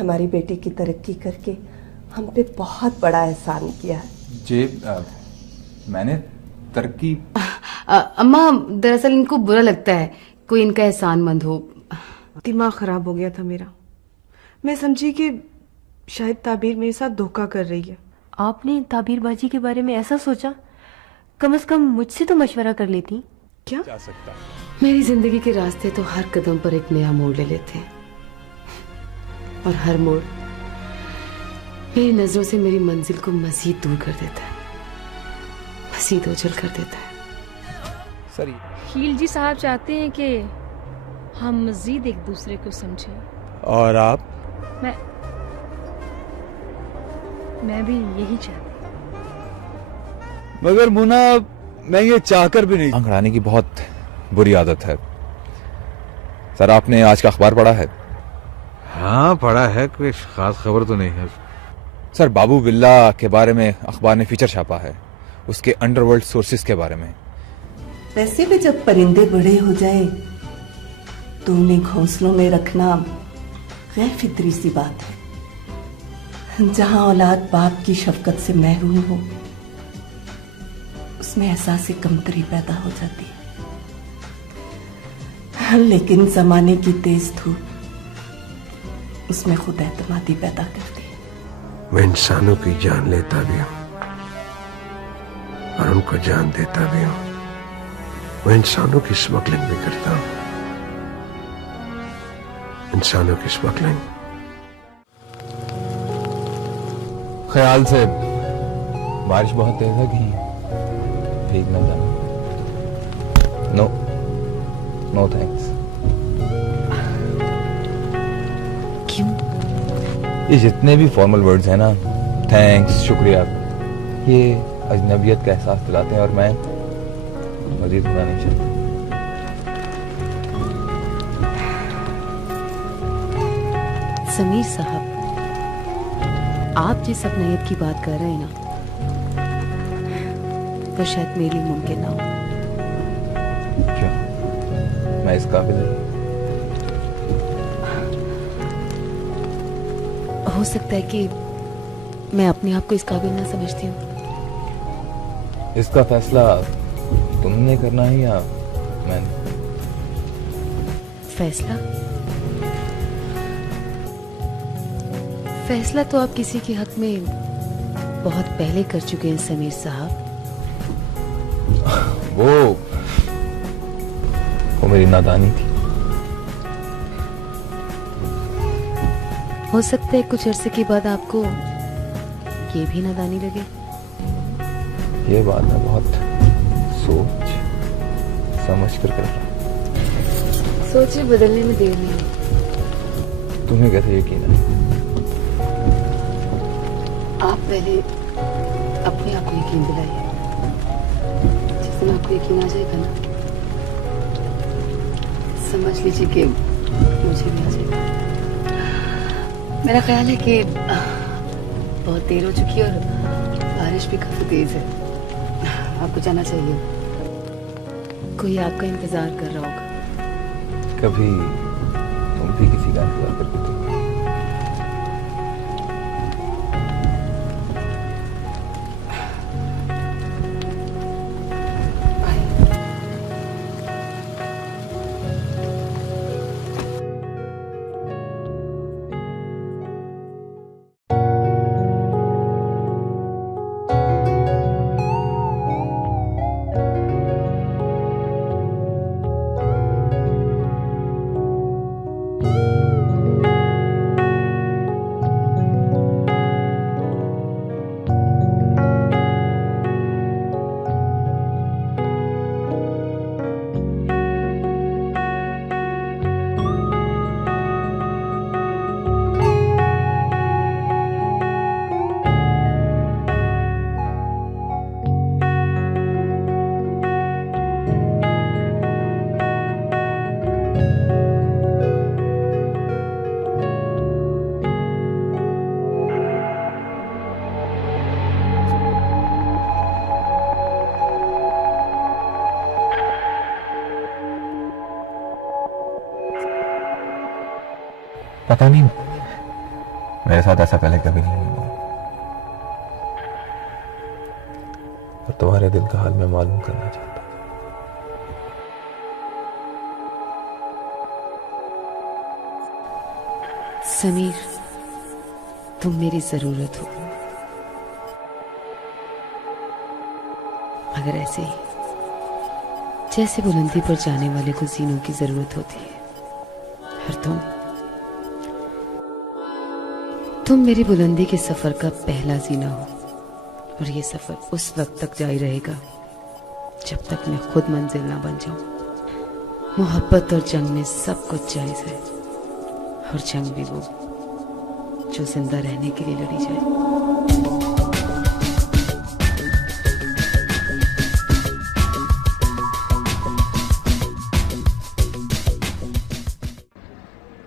हमारी बेटी की तरक्की करके हम पे बहुत बड़ा एहसान किया है। जी मैंने तरक्की। अम्मा, दरअसल इनको बुरा लगता है कोई इनका एहसानमंद हो। दिमाग खराब हो गया था मेरा। मैं समझी कि शायद ताबीर मेरे साथ धोखा कर रही है। आपने ताबीरबाजी के बारे में ऐसा सोचा? कम से कम मुझसे तो मशवरा कर लेती। क्या? जा सकता है। मेरी जिंदगी के रास्ते तो हर कदम पर एक नया मोड़ ले लेते हैं, और हर मोड़ मेरी नजरों से मेरी मंजिल को मजीद दूर कर देता है, मजीद ओझल कर देता है। सर खील जी साहब चाहते हैं कि हम मजीद एक दूसरे को समझें। और आप? मैं भी यही चाहती। मगर मुन्ना, मैं ये चाहकर भी नहीं। अंगड़ाने की बहुत बुरी आदत है। सर आपने आज का अखबार पढ़ा है? हाँ पढ़ा है, कोई खास खबर तो नहीं है। सर बाबू बिल्ला के बारे में अखबार ने फीचर छापा है, उसके अंडरवर्ल्ड सोर्सेज के बारे में। वैसे भी जब परिंदे बड़े हो जाए तो उन्हें घोंसलों में रखना गैर फितरी सी बात है। जहां औलाद बाप की शफकत से महरूम हो, उसमें एहसास कमतरी पैदा हो जाती है। लेकिन जमाने की तेज धूप उसमें खुद एतमादी पैदा करती है। मैं इंसानों की जान लेता भी हूं और उनको जान देता भी हूं। मैं इंसानों की स्मगलिंग भी करता हूं, इंसानों की स्मगलिंग। ख्याल से बारिश बहुत तेज है, कहीं भीग न जाना। No no thanks. क्यों? ये जितने भी फॉर्मल वर्ड्स हैं ना, थैंक्स, शुक्रिया, ये अजनबियत का एहसास दिलाते हैं और मैं मजीद होना नहीं चाहता। समीर साहब, आप जिस अपनायत की बात कर रहे हैं ना, वो शायद मेरे लिए मुमकिन ना हो। क्यों? मैं इस काबिल नहीं। हो सकता है कि मैं अपने आप को इस काबिल ना समझती हूँ। इसका फैसला तुमने करना है या मैंने? फैसला? फैसला तो आप किसी के हक में बहुत पहले कर चुके हैं समीर साहब। वो मेरी नादानी थी। हो सकता है कुछ अरसे के बाद आपको ये भी नादानी लगे। ये बात मैं बहुत सोच समझ कर रहा हूं। सोचे बदलने में देर नहीं। तुम्हें कैसे यकीन है? आप पहले अपने आप को यकीन दिलाइए। जिस दिन आपको यकीन आ जाएगा ना, समझ लीजिए कि मुझे भी आ जाएगा। मेरा ख्याल है कि बहुत देर हो चुकी है और बारिश भी काफी तेज है। आपको जाना चाहिए। कोई आपका इंतजार कर रहा होगा। कभी तुम भी किसी का इंतजार करते थे? पता नहीं मेरे साथ ऐसा पहले कभी नहीं हुआ और तुम्हारे दिल का हाल मैं मालूम करना चाहता हूं। समीर, तुम मेरी जरूरत हो। मगर ऐसे ही जैसे बुलंदी पर जाने वाले को जीनों की जरूरत होती है, और तुम मेरी बुलंदी के सफर का पहला जीना हो। और ये सफर उस वक्त तक जारी रहेगा जब तक मैं खुद मंजिल ना बन जाऊं। मोहब्बत और जंग में सब कुछ जायज है, और जंग भी वो जो जिंदा रहने के लिए लड़ी जाए।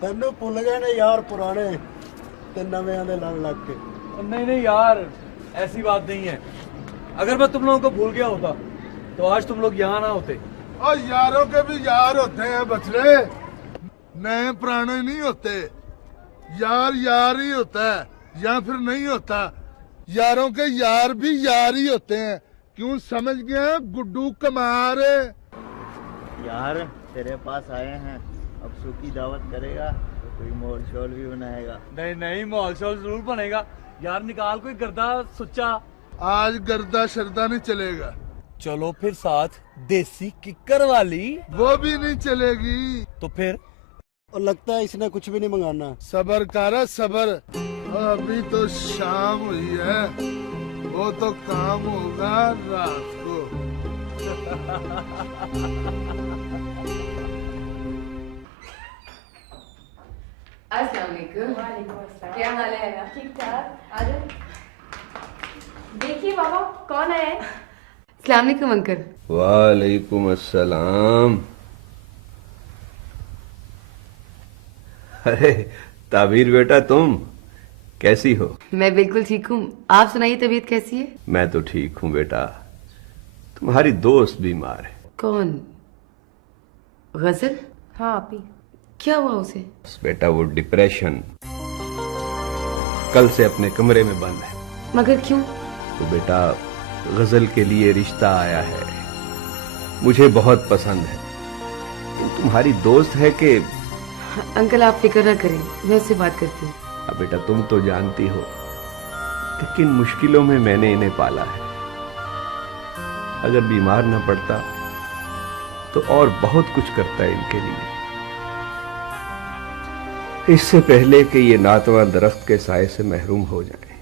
तेनू भुल गए ने यार पुराने ते नवें दे लड़ लग के। नहीं नहीं यार, ऐसी बात नहीं है। अगर मैं तुम लोगों को भूल गया होता तो आज तुम लोग यहाँ ना होते। और यारों के भी यार होते हैं बछड़े, नए पुराने नहीं होते। यार यार ही होता है या फिर नहीं होता। यारों के यार भी यार ही होते हैं। क्यों समझ गया गुड्डू कमार? यार तेरे पास आए हैं, अब सूखी दावत करेगा तो कोई माहौल शोल भी बनाएगा। नहीं नहीं, माहौल शोल जरूर बनेगा यार। निकाल कोई गर्दा सुच्चा। आज गर्दा शरदा नहीं चलेगा। चलो फिर साथ देसी किक्कर वाली। वो भी नहीं चलेगी। तो फिर? और लगता है इसने कुछ भी नहीं मंगाना। सबर कारा सबर, अभी तो शाम हुई है, वो तो काम होगा रात को। अस्सलाम वालेकुम। क्या हाल है? ठीक ठाक। आजा। देखिए बाबा कौन आया है? अस्सलाम वालेकुम अंकल। वालेकुम अस्सलाम। अरे ताबीर बेटा, तुम कैसी हो? मैं बिल्कुल ठीक हूँ। आप सुनाइए, तबीयत कैसी है? मैं तो ठीक हूँ बेटा। तुम्हारी दोस्त बीमार है। कौन? गजल? हाँ आप ही। क्या हुआ उसे? बेटा वो डिप्रेशन, कल से अपने कमरे में बंद है। मगर क्यों? तो बेटा गजल के लिए रिश्ता आया है, मुझे बहुत पसंद है। तुम्हारी दोस्त है कि? अंकल आप फिक्र न करें, मैं उससे बात करती हूँ। अब बेटा तुम तो जानती हो कि किन मुश्किलों में मैंने इन्हें पाला है। अगर बीमार न पड़ता तो और बहुत कुछ करता है इनके लिए। इससे पहले कि ये नातवा दरख्त के साए से महरूम हो जाएं,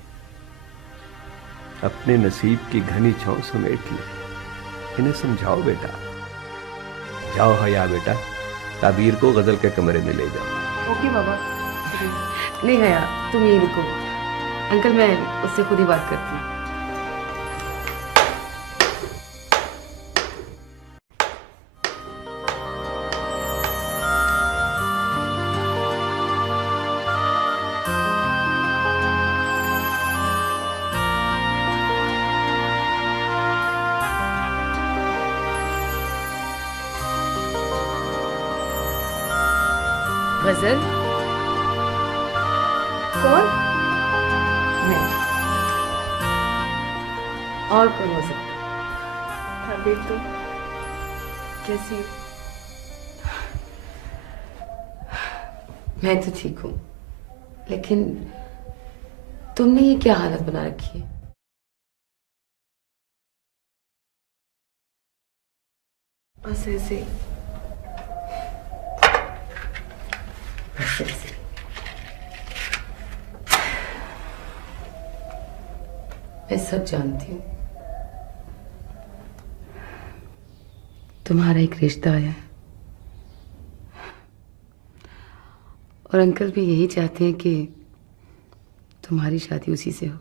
अपने नसीब की घनी छांव समेट ले। इन्हें समझाओ बेटा। जाओ हया बेटा, ताबीर को गजल के कमरे में ले जाओ। ओके बाबा। नहीं हया, तुम यहीं रुको। अंकल मैं उससे खुद ही बात करती हूँ। गजल? कौन? मैं। और कौन हो सकता? ताबीर तो कैसी? मैं तो ठीक हूँ, लेकिन तुमने ये क्या हालत बना रखी है? बस ऐसे। मैं सब जानती हूँ। तुम्हारा एक रिश्ता आया है और अंकल भी यही चाहते हैं कि तुम्हारी शादी उसी से हो,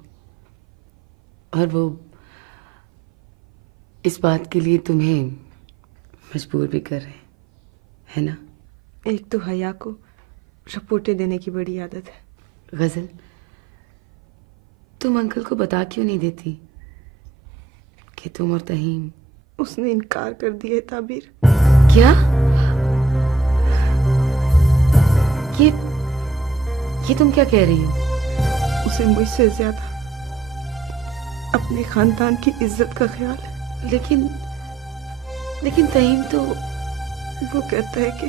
और वो इस बात के लिए तुम्हें मजबूर भी कर रहे हैं, है ना? एक तो हया को रपोटे देने की बड़ी आदत है। गजल, तुम अंकल को बता क्यों नहीं देती कि तुम और तहीम? उसने इनकार कर दिया है ताबीर। क्या? ये तुम क्या कह रही हो? उसे मुझसे ज्यादा अपने खानदान की इज्जत का ख्याल है। लेकिन तहीम तो वो कहता है कि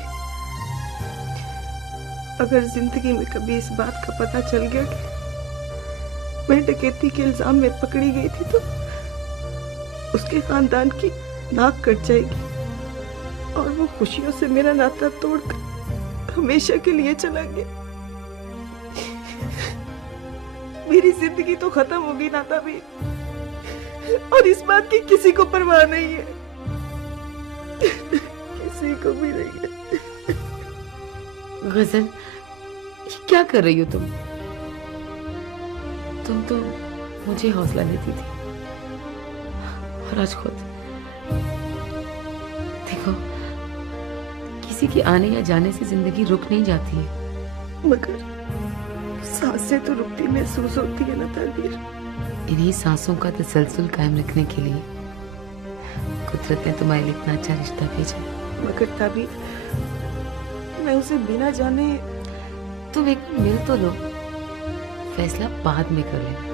अगर जिंदगी में कभी इस बात का पता चल गया कि मैं डकैती के इल्जाम में पकड़ी गई थी तो उसके खानदान की नाक कट जाएगी और वो खुशियों से मेरा नाता तोड़कर हमेशा के लिए चला गया। मेरी जिंदगी तो खत्म होगी नाता भी, और इस बात की किसी को परवाह नहीं है, किसी को भी नहीं है। गजल, ये क्या कर रही हो तुम तो मुझे हौसला देती थी और आज खुद देखो, किसी के आने या जाने से जिंदगी रुक नहीं जाती है, मगर सांसें तो रुकती महसूस होती है ना ताबीर। इन्हीं सांसों का तसलसल कायम रखने के लिए कुदरत ने तुम्हारे लिए इतना अच्छा रिश्ता भेजा। मगर ताबीर, मैं उसे बिना जाने। तुम एक मिल तो लो, फैसला बाद में कर लेना।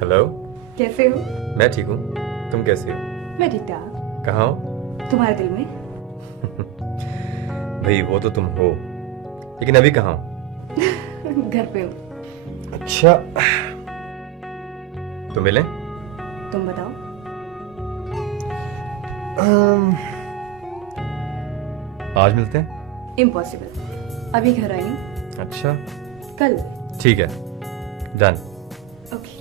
हेलो, कैसे हो? मैं ठीक हूँ, तुम कैसे हो? मैं ठीक ठाक। कहाँ हो? तुम्हारे दिल में। भाई वो तो तुम हो, लेकिन अभी कहाँ हो? घर पे हूँ। अच्छा, तो मिले? तुम बताओ। आज मिलते हैं? इम्पॉसिबल, अभी घर आई हूँ। अच्छा, कल। ठीक है, डन। ओके।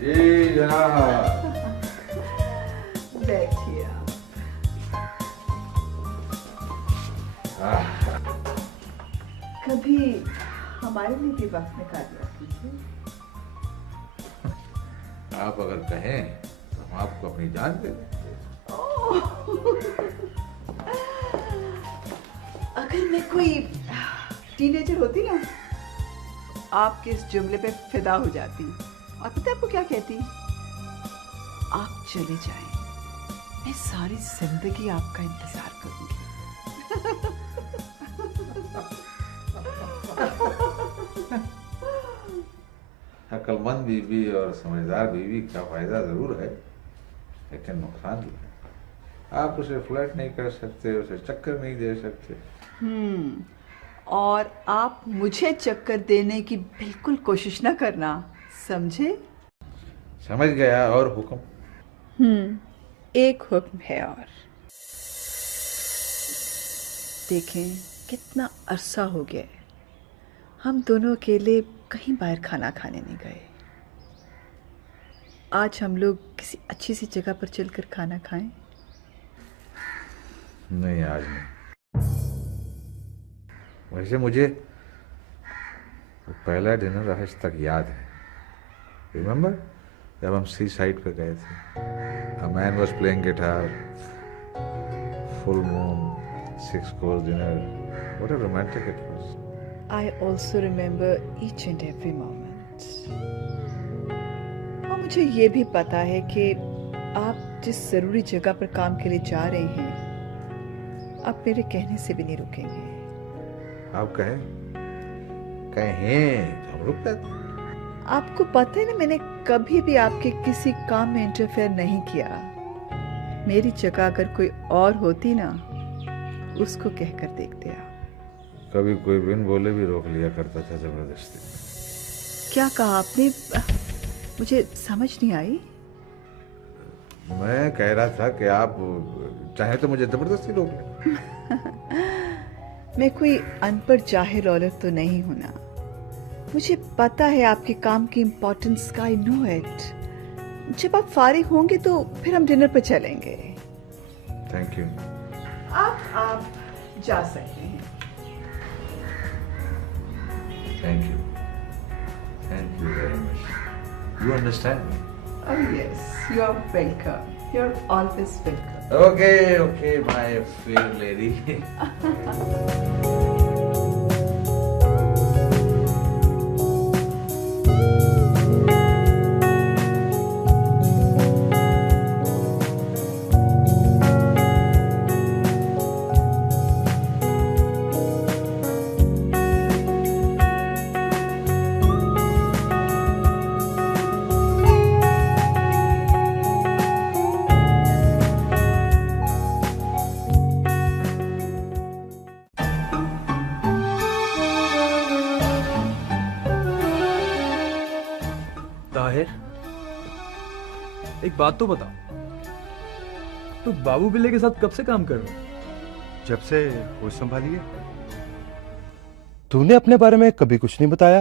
जी जनाब। कभी हमारे लिए भी वक्त निकाल लिया कीजिए। आप अगर कहें तो हम आपको अपनी जान दे दें। अगर मैं कोई टीनेजर होती ना, आपके इस जुमले पे फिदा हो जाती और पता है आपको क्या कहती? आप चले जाएं, मैं सारी जिंदगी आपका इंतजार करूंगी। अक्लमंद बीवी और समझदार बीवी का फायदा जरूर है, लेकिन नुकसान भी है। आप उसे फ्लर्ट नहीं कर सकते, उसे चक्कर नहीं दे सकते। और आप मुझे चक्कर देने की बिल्कुल कोशिश ना करना, समझे? समझ गया। और हुक्म? एक हुक्म है और। देखें कितना अरसा हो गया है, हम दोनों अकेले कहीं बाहर खाना खाने नहीं गए। आज हम लोग किसी अच्छी सी जगह पर चलकर खाना खाएं। नहीं, आज नहीं। वैसे मुझे वो पहला डिनर आज तक याद है। रिमेम्बर जब हम सी साइड पे गए थे? A man was playing guitar, full moon, 6 course dinner. What a romantic it was. I also remember each and every moment. और मुझे ये भी पता है कि आप जिस जरूरी जगह पर काम के लिए जा रहे हैं, आप मेरे कहने से भी नहीं रुकेंगे। आप कहें तो हम रुक जाते। आपको पता है ना, मैंने कभी भी आपके किसी काम में इंटरफेयर नहीं किया। मेरी जगह अगर कोई और होती ना, उसको कहकर देखते आप। कभी कोई बिन बोले भी रोक लिया करता था जबरदस्ती। क्या कहा आपने? मुझे समझ नहीं आई। मैं कह रहा था कि आप चाहे तो मुझे जबरदस्ती रोक लें। मैं कोई अनपढ़ जाहिर औरत तो नहीं हूं ना। मुझे पता है आपके काम की इम्पोर्टेंस का। I know it. जब आप फारिग होंगे तो फिर हम डिनर पर चलेंगे। Thank you. आप जा सकते हैं। Thank you very much. You understand me? Oh yes, you are welcome. You're always welcome. Okay, my fair lady. एक बात तो बता, तू बाबू बिल्ले के साथ कब से काम कर रहा है? जब से होश संभाली है। तूने अपने बारे में कभी कुछ नहीं बताया।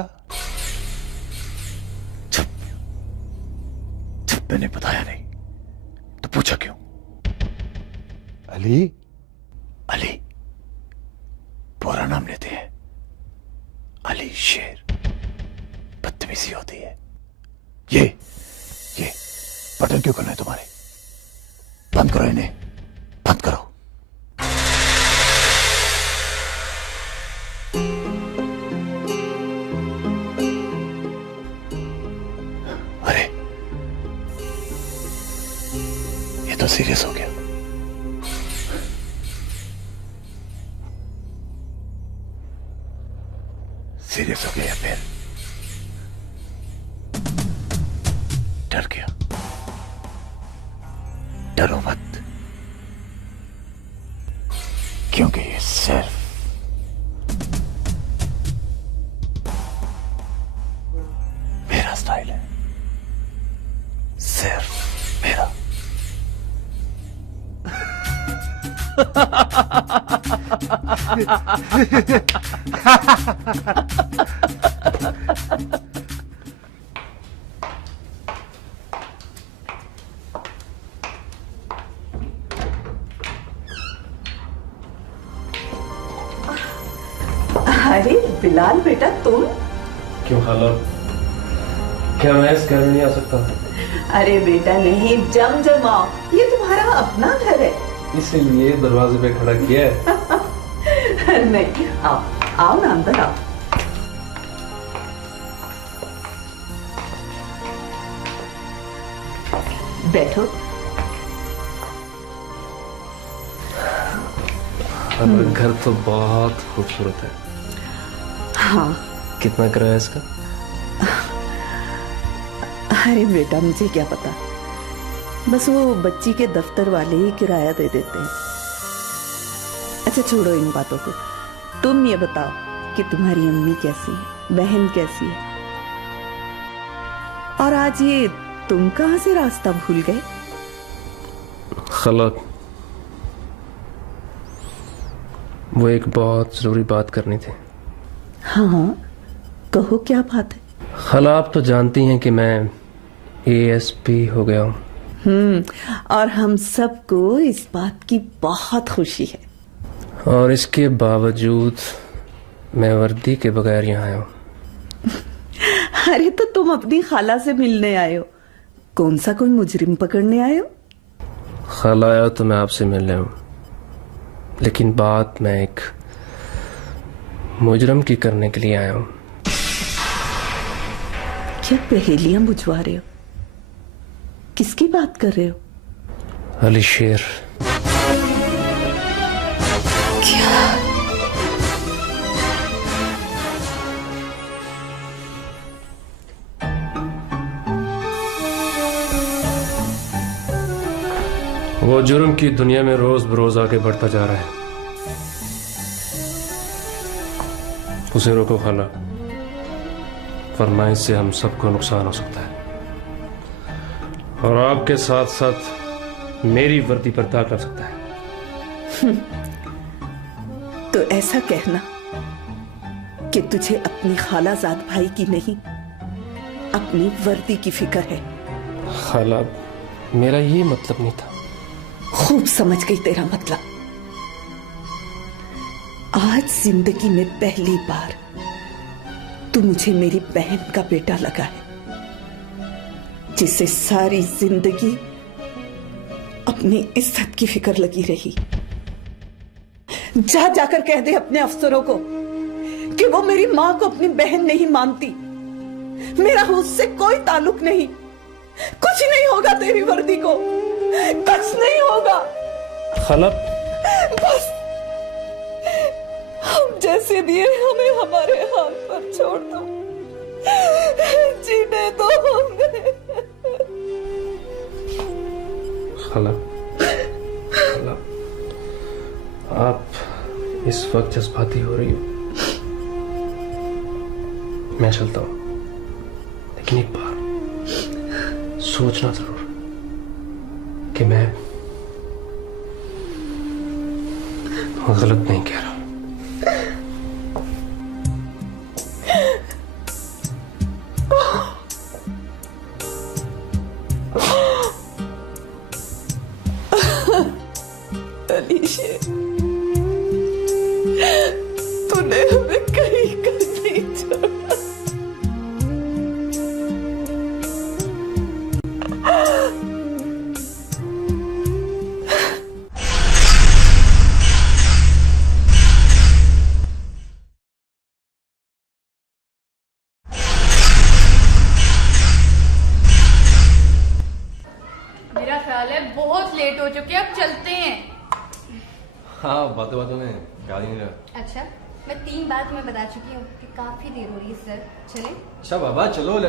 जब मैंने बताया नहीं तो पूछा क्यों? अली पूरा नाम लेते हैं। अली शेर। बदतमीजी होती है। ये बटन क्यों करना है तुम्हारे? बंद करो इन्हें, बंद करो। अरे ये तो सीरियस हो गया। सीरियस हो गया या फिर डर गया? डरो मत, क्योंकि ये सिर्फ मेरा स्टाइल है। सिर्फ मेरा। अरे बिलाल बेटा तुम। क्यों खाला, क्या मैं इस घर में नहीं आ सकता? अरे बेटा नहीं, जम जम आओ, ये तुम्हारा अपना घर है। इसीलिए दरवाजे पे खड़ा किया है। नहीं, आओ आओ ना, अंदर आओ। बैठो। घर तो बहुत खूबसूरत है। हाँ। कितना किराया है इसका? अरे बेटा मुझे क्या पता, बस वो बच्ची के दफ्तर वाले ही किराया दे देते हैं। अच्छा छोड़ो इन बातों को, तुम ये बताओ कि तुम्हारी अम्मी कैसी है, बहन कैसी है, और आज ये तुम कहां से रास्ता भूल गए? खाला, वो एक बहुत जरूरी बात करनी थी। हाँ हाँ कहो, क्या बात है? खाला आप तो जानती हैं कि मैं ASP हो गया हूँ। और हम सबको इस बात की बहुत खुशी है। और इसके बावजूद मैं वर्दी के बगैर यहाँ आया हूँ। अरे तो तुम अपनी खाला से मिलने आए हो, कौन सा कोई मुजरिम पकड़ने आए हो? खाला आया तो मैं आपसे मिलने हूँ, लेकिन बात मैं एक मुजरम की करने के लिए आया हूँ। क्या पहेलियां बुझवा रहे हो? किसकी बात कर रहे हो? अली शेर। क्या? वो जुर्म की दुनिया में रोज बरोज आगे बढ़ता जा रहा है, उसे रोको खाला, वरना इससे हम सबको नुकसान हो सकता है। और आपके साथ साथ मेरी वर्दी पर दाग लग सकता है। तो ऐसा कहना कि तुझे अपनी खालाजाद भाई की नहीं, अपनी वर्दी की फिक्र है। खाला, मेरा ये मतलब नहीं था। खूब समझ गई तेरा मतलब। आज जिंदगी में पहली बार तू मुझे मेरी बहन का बेटा लगा है, जिसे सारी जिंदगी अपनी इज्जत की फिक्र लगी रही। जा जाकर कह दे अपने अफसरों को कि वो मेरी मां को अपनी बहन नहीं मानती। मेरा उससे कोई ताल्लुक नहीं। कुछ नहीं होगा तेरी वर्दी को, कुछ नहीं होगा। खाला, बस हम जैसे भी हैं, हमें हमारे हाल पर छोड़ दो, जीने दो हमें। खाला, खाला, आप इस वक्त जज्बाती हो रही हो। मैं चलता हूं, लेकिन एक बार सोचना जरूर कि मैं गलत नहीं कह रहा। अली शेर, तूने हमें कहीं का नहीं छोड़ा। मेरा ख्याल है बहुत लेट हो चुके, अब चलते हैं। हाँ, बातों बातों में याद ही नहीं रहा। अच्छा, मैं 3 बार तुम्हें बता चुकी हूँ कि काफी देर हो रही है सर, चले? अच्छा बाबा चलो।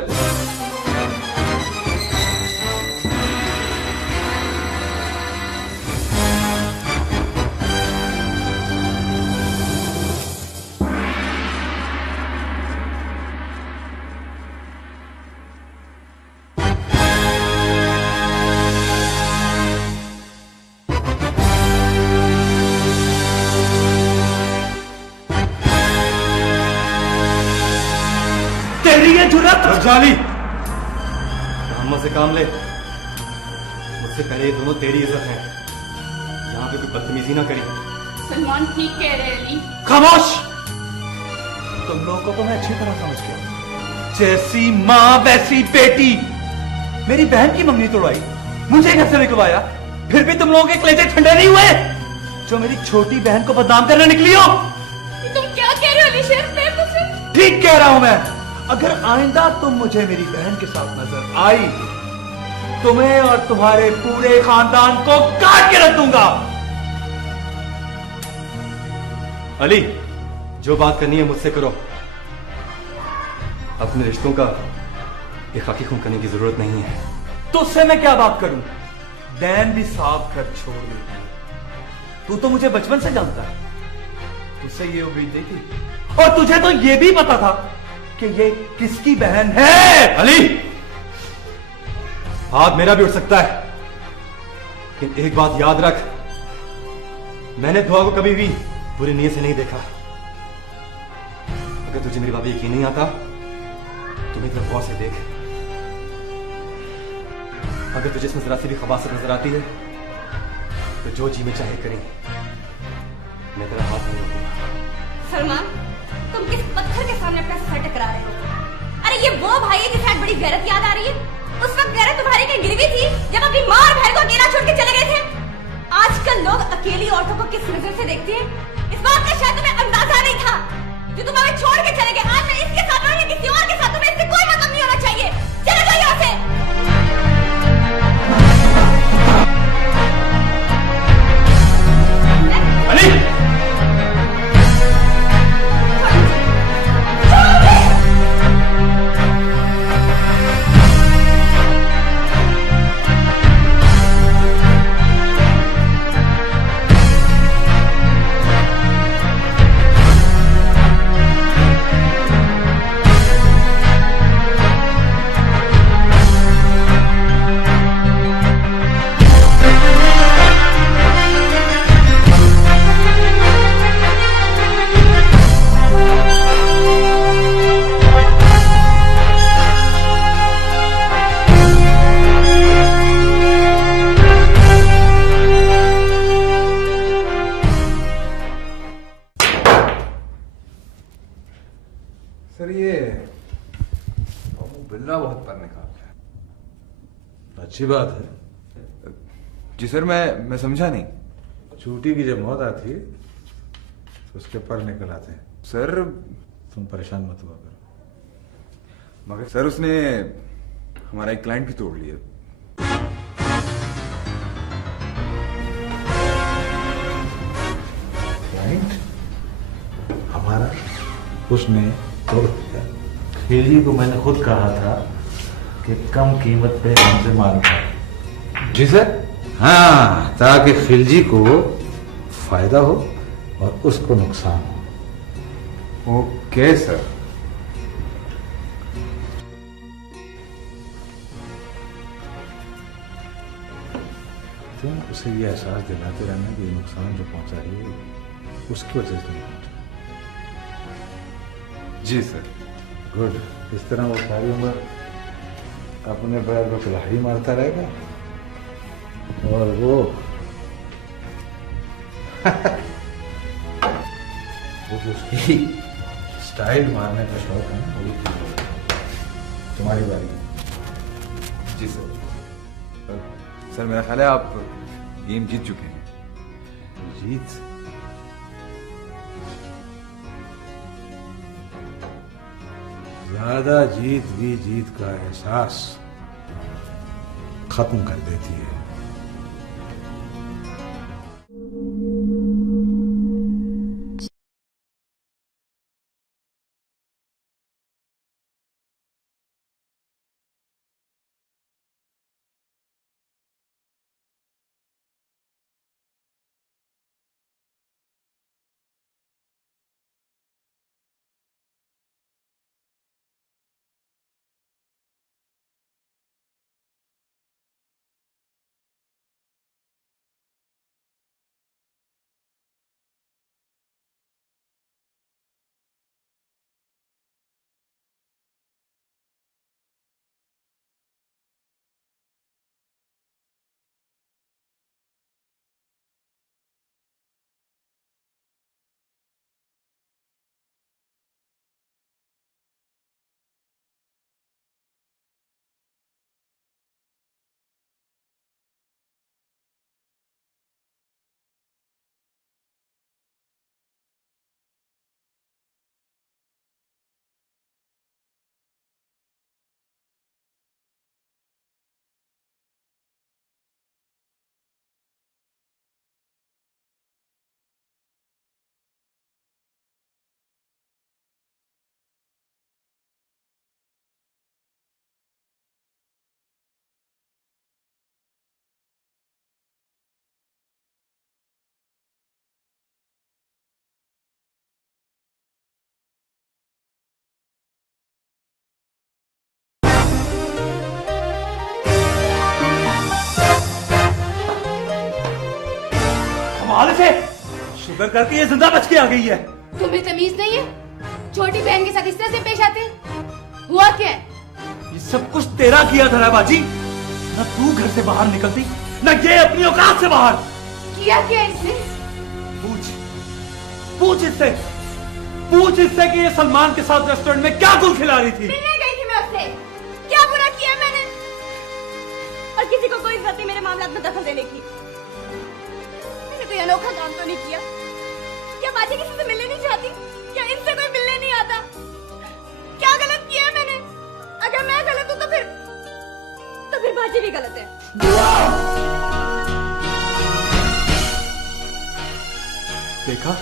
तेरी ये जुर्रत! जाली, मोहम्मद से काम ले। मुझसे पहले ये दोनों तेरी इज्जत है, यहाँ पे कोई बदतमीजी ना करी। सलमान ठीक कह रहे हैं अली। खामोश! तुम लोगों को तो मैं अच्छी तरह समझ गया हूं। जैसी माँ वैसी बेटी। मेरी बहन की मंगनी तोड़वाई, मुझे घर से निकलवाया, फिर भी तुम लोगों के कलेजे ठंडे नहीं हुए जो मेरी छोटी बहन को बदनाम करने निकली हो। तुम क्या कह रहे हो अलीशेर? मैं मुझे ठीक कह रहा हूं मैं। अगर आइंदा तुम मुझे मेरी बहन के साथ नजर आई, तुम्हें और तुम्हारे पूरे खानदान को काट के रख दूंगा। अली, जो बात करनी है मुझसे करो। अपने रिश्तों का ये खाकी खून करने की जरूरत नहीं है। तुझसे मैं क्या बात करूं? दैन भी साफ कर छोड़ देता है। तू तो मुझे बचपन से जानता है, तुझसे ये उम्मीद नहीं थी। और तुझे तो ये भी पता था कि ये किसकी बहन है। अली, हाथ मेरा भी उठ सकता है, लेकिन एक बात याद रख, मैंने दुआ को कभी भी बुरी नीयत से नहीं देखा। अगर तुझे मेरी बात पे यकीन नहीं आता तो मेरी तरफ गौर से देख। अगर तुझे इसमें जरा सी भी खबासत नजर आती है तो जो जी में चाहे करें, मैं तेरा हाथ नहीं रोकूंगा। सलमान, तुम किस पत्थर के सामने अपना सर टकरा रहे हो? अरे ये वो भाई है जिसे आज बड़ी गैरत याद आ रही है। उस वक्त गैरत तुम्हारी कहीं गिरवी थी जब अपनी माँ और बहन को अकेला छोड़ के चले गए थे। आजकल लोग अकेली औरतों को किस नजर से देखते हैं, इस बात का शायद तुम्हें अंदाजा नहीं था। जो तुम हमें छोड़ के चले गए, आज मैं इसके साथ और किसी और के साथ, तुम्हें इससे कोई मतलब नहीं होना चाहिए। चले जाओ यहाँ से। अली! सर ये बिल्ला बहुत पर निकाल है। अच्छी बात है। जी सर, मैं समझा नहीं। चूटी की जब मौत आती है तो उसके पर निकल आते हैं। सर तुम परेशान मत हुआ करो। मगर सर उसने हमारा एक क्लाइंट भी तोड़ लिया। क्लाइंट हमारा उसने तोड़ दिया। खिलजी को मैंने खुद कहा था कि कम कीमत पे हमसे माल उठाए। जी सर। हाँ, ताकि खिलजी को फायदा हो और उसको नुकसान हो। Okay sir. तुम उसे ये एहसास दिलाते रहना कि नुकसान जो पहुंचा रही है उसकी वजह से तुम पहुंचा। जी सर। गुड। इस तरह वो सारी उम्र अपने पैर को कुल्हाड़ी मारता रहेगा और वो जो उसकी स्टाइल मारने का शौक है ना, वो तुम्हारी बारी। जी सर। सर मेरा ख्याल है आप गेम जीत चुके हैं। जीत? ज्यादा जीत भी जीत का एहसास खत्म कर देती है। शुक्र करके ये जिंदा बच के आ गई है। तुम्हें तमीज नहीं है? छोटी बहन के साथ इस तरह से पेश आते हैं? हुआ क्या है? ये सब कुछ तेरा किया था ना बाजी। न तू घर से बाहर निकलती, न ये अपनी औकात से बाहर। किया क्या इसने? पूछ इससे कि ये सलमान के साथ रेस्टोरेंट में क्या गुल खिला रही थी। मिलने गई थी मैं उससे। क्या बुरा किया मैंने? और किसी को कोई इज्जत नहीं मेरे मामलात में दखल देने की। मैंने कोई अनोखा काम तो नहीं किया। क्या बाजी किसी से मिलने नहीं चाहती? क्या इनसे कोई मिलने नहीं आता? क्या गलत किया है मैंने? अगर मैं गलत हूं तो फिर बाजी भी गलत है। देखा,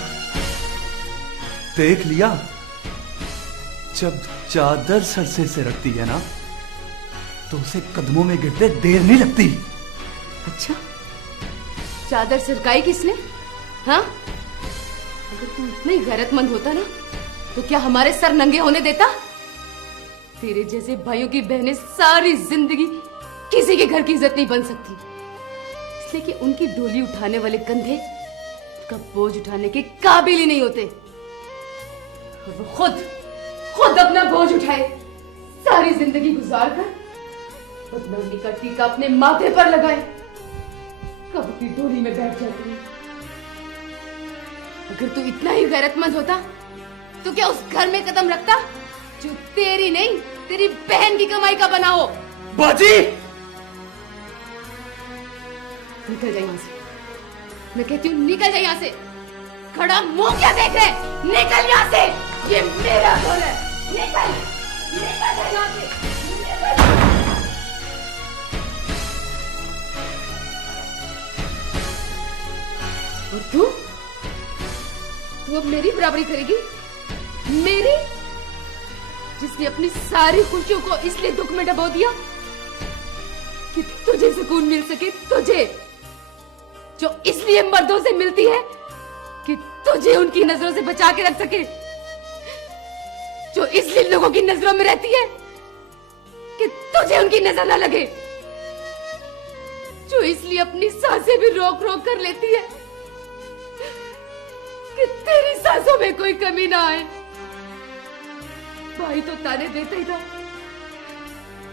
देख लिया। जब चादर सर से सिरकती है ना, तो उसे कदमों में गिरते देर नहीं लगती। अच्छा, चादर सिरकाई किसने? हाँ, अगर तू इतना ही गैरतमंद होता ना, तो क्या हमारे सर नंगे होने देता? तेरे जैसे भाइयों की बहनें सारी जिंदगी किसी के घर की इज्जत नहीं बन सकती, इसलिए कि उनकी डोली उठाने वाले कंधे का बोझ उठाने के काबिल ही नहीं होते। और वो खुद अपना बोझ उठाए, सारी जिंदगी गुजार कर बदनामी का टीका अपने माथे पर लगाए, कब की डोली में बैठ जाती है। अगर तू इतना ही गैरतमंद होता तो क्या उस घर में कदम रखता जो तेरी नहीं, तेरी बहन की कमाई का बना हो? बाजी, निकल जाए यहां से। मैं कहती हूँ निकल जाए यहाँ से। खड़ा मुंह क्या देख रहे? निकल यहाँ से, ये मेरा घर है। निकल जाए यहाँ से। और तू अब मेरी बराबरी करेगी? मेरी, जिसने अपनी सारी खुशियों को इसलिए दुख में डबो दिया कि तुझे सुकून मिल सके, तुझे जो इसलिए मर्दों से मिलती है कि तुझे उनकी नजरों से बचा के रख सके, जो इसलिए लोगों की नजरों में रहती है कि तुझे उनकी नजर न लगे, जो इसलिए अपनी सांसें भी रोक रोक कर लेती है कि तेरी सांसों में कोई कमी ना आए। भाई तो ताने देता ही था,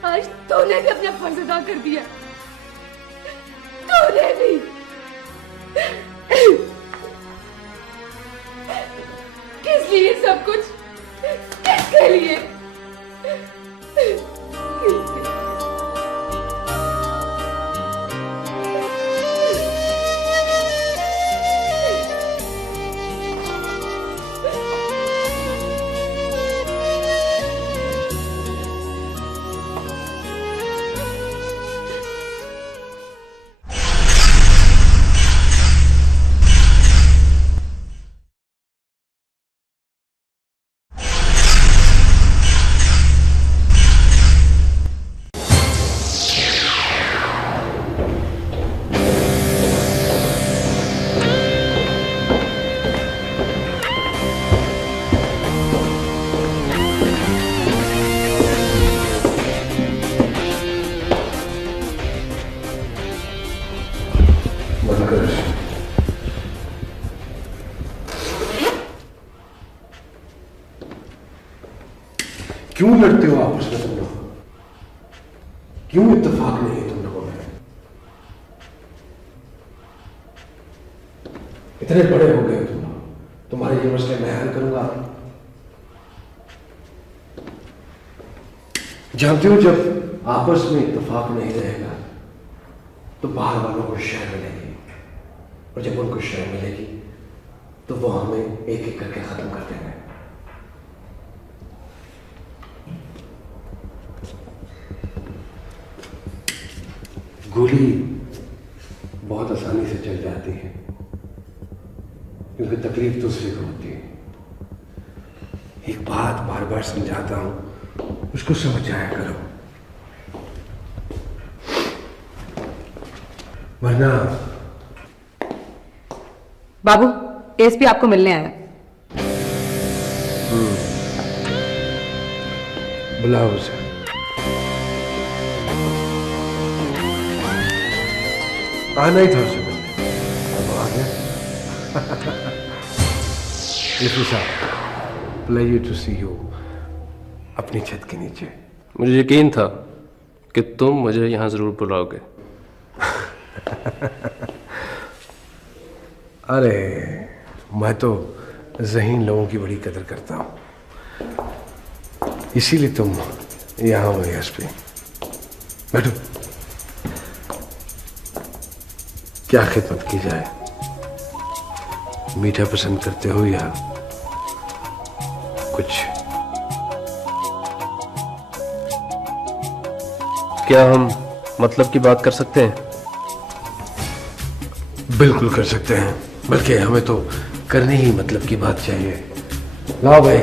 आज तूने भी अपना फर्ज अदा कर दिया। तूने भी। किस लिए सब कुछ? किसके लिए? क्यों लड़ते हो आपस में तुम लोग? क्यों इत्तेफाक नहीं है तुम लोगों में? इतने बड़े हो गए तुम लोग, तुम्हारे ये मसले मैं हल करूंगा। जानते हो, जब आपस में इत्तेफाक नहीं रहेगा तो बाहर वालों को शय मिलेगी, और जब उनको शय मिलेगी तो वो हमें एक एक करके खत्म कर देंगे। गोली बहुत आसानी से चल जाती है क्योंकि तकलीफ दूसरे को होती है। एक बात बार बार समझाता हूं, उसको समझ जाया करो, वरना। बाबू, एसपी आपको मिलने आया। बुलाओ उसे। आना ही था उसे मिलने, अब आ गया। प्लेजर टू सी यू अपनी छत के नीचे। मुझे यकीन था कि तुम मुझे यहां जरूर बुलाओगे। अरे मैं तो ज़हीन लोगों की बड़ी कदर करता हूं, इसीलिए तुम यहां हो एसपी। बैठो। क्या खिदमत की जाए? मीठा पसंद करते हो या कुछ? क्या हम मतलब की बात कर सकते हैं? बिल्कुल कर सकते हैं, बल्कि हमें तो करनी ही मतलब की बात चाहिए। लाओ भाई,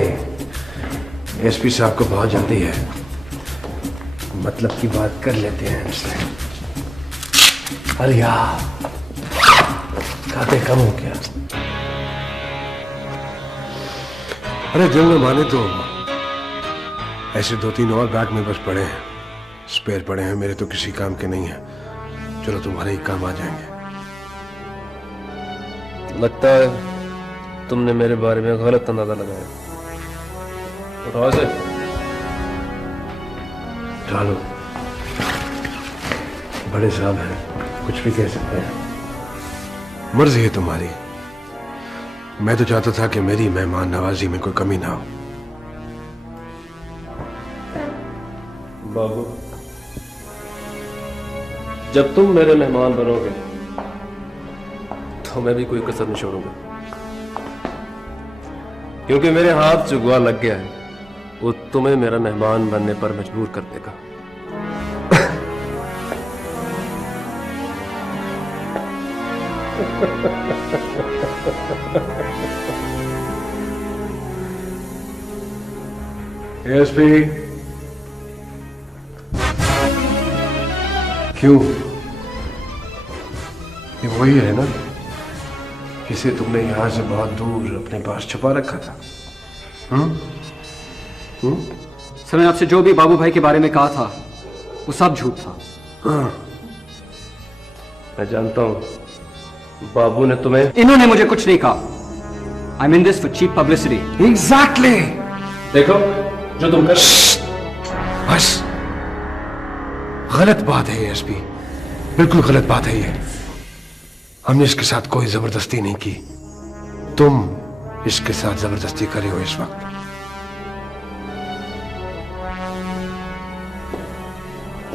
एसपी साहब को बहुत जल्दी है, मतलब की बात कर लेते हैं इससे। अरे यार, खाते कम हो गया। अरे दिल में माने तो ऐसे 2-3 और बैग में बस पड़े हैं, स्पेयर पड़े हैं, मेरे तो किसी काम के नहीं है। चलो तुम्हारे ही काम आ जाएंगे। लगता है तुमने मेरे बारे में गलत अंदाजा लगाया। उठाओ इसे। डालो, बड़े साहब हैं, कुछ भी कह सकते हैं। मर्जी है तुम्हारी। मैं तो चाहता था कि मेरी मेहमान नवाजी में कोई कमी ना हो। बाबू, जब तुम मेरे मेहमान बनोगे तो मैं भी कोई कसर नहीं छोड़ूंगा, क्योंकि मेरे हाथ जो गुआ लग गया है वो तुम्हें मेरा मेहमान बनने पर मजबूर कर देगा। एसपी, क्यों? ये वही है ना जिसे तुमने यहां से बहुत दूर अपने पास छुपा रखा था? सर, मैंने आपसे जो भी बाबू भाई के बारे में कहा था वो सब झूठ था। मैं जानता हूं बाबू ने तुम्हें। इन्होंने मुझे कुछ नहीं कहा। I mean this for cheap publicity. Exactly. देखो जो तुम कर। बस, गलत बात है एसपी, बिल्कुल गलत बात है ये। हमने इसके साथ कोई जबरदस्ती नहीं की, तुम इसके साथ जबरदस्ती करे हो इस वक्त।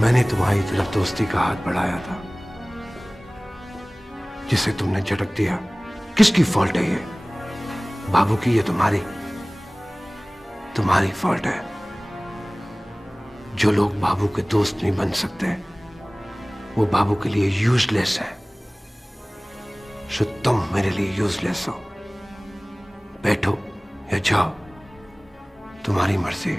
मैंने तुम्हारी तरफ दोस्ती का हाथ बढ़ाया था, जिसे तुमने झटक दिया। किसकी फॉल्ट है ये? बाबू की? ये तुम्हारी फॉल्ट है। जो लोग बाबू के दोस्त नहीं बन सकते वो बाबू के लिए यूजलेस है। सो तुम मेरे लिए यूजलेस हो। बैठो या जाओ, तुम्हारी मर्जी।